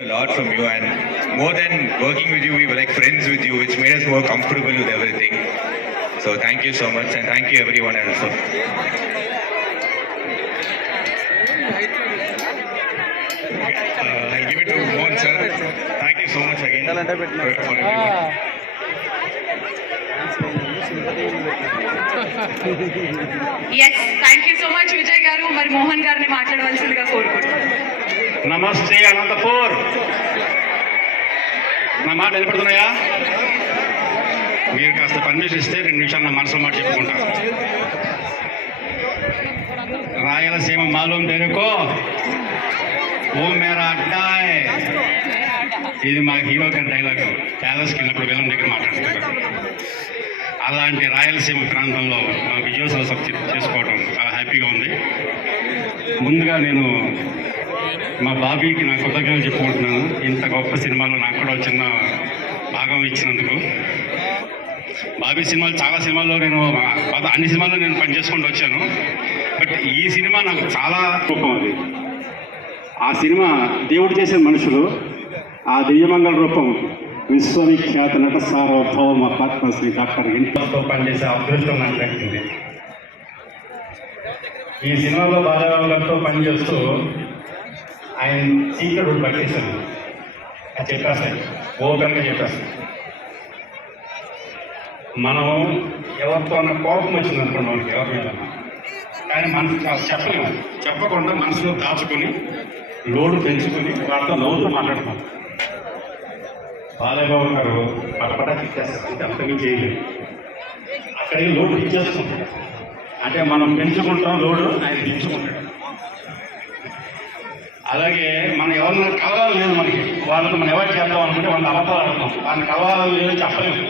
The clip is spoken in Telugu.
a lot from you and more than working with you we were like friends with you which made us more comfortable with everything so thank you so much and thank you everyone also uh, I'll give it to Mohan sir thank you so much again for, for everyone. Yes thank you so much Vijay garu మరి మోహన్ గారిని మాట్లాడవలసిందిగా కోరుకుంటున్నాను నమస్తే అనంతపూర్. నా మాట వినపడుతున్నాయా? మీరు కాస్త పర్మిషన్ ఇస్తే రెండు నిమిషాలు నా మనసులో మాట చెప్పుకుంటా. రాయలసీమ మాలూం తెరుకో. ఓ మేరా అడ్డాయ్. ఇది మా హీరో గారి డైలాగ్ ప్యాలెస్కి వెళ్ళినప్పుడు విలన్ దగ్గర మాట్లాడుతున్నారు అలాంటి రాయలసీమ ప్రాంతంలో మా విజయోత్సవ చేసుకోవడం చాలా హ్యాపీగా ఉంది. ముందుగా నేను మా బాబీకి నా కృతజ్ఞతలు చెప్పుకుంటున్నాను. ఇంత గొప్ప సినిమాలో నాకు కూడా చిన్న భాగం ఇచ్చినందుకు. బాబీ సినిమాలు చాలా సినిమాల్లో నేను అన్ని సినిమాల్లో నేను పనిచేసుకుంటూ వచ్చాను. బట్ ఈ సినిమా నాకు చాలా గొప్ప అది. ఆ సినిమా దేవుడు చేసిన మనుషులు ఆ దివ్యమంగళ రూపం విశ్వవిఖ్యాత నట సార్వభౌమ పద్మశ్రీ డాక్టర్ ఇంట్లో పనిచేసే అదృష్టం నాకు దక్కింది. ఈ సినిమాలో బాలరావు గారితో పనిచేస్తూ ఆయన సీక్రెట్ ఒకటి పట్టేశాను అది చెప్పేస్తాను ఓపెన్గా చెప్పేస్తాను మనం ఎవరితో అన్న కోపం వచ్చింది అనుకోండి మనకి ఎవరి మీద కానీ మనసు చెప్పలేము. చెప్పకుండా మనసులో దాచుకొని లోడు పెంచుకొని వాళ్ళతో నవ్వుతూ మాట్లాడతాం బాలయ్యబాబు గారు పటపటా తిట్టేస్తారు అంటే చేయలేదు అక్కడికి లోడు ఇచ్చేస్తుంటాడు అంటే మనం పెంచుకుంటాం లోడు ఆయన పెంచుకుంటాడు. అలాగే మనం ఎవరిని కలవాలి లేదు మనకి. వాళ్ళని మనం ఎవరు చేద్దాం అనుకుంటే వాళ్ళని అబద్ధాలు ఆడతాం. వాళ్ళని కలవాలని లేదు చెప్పలేము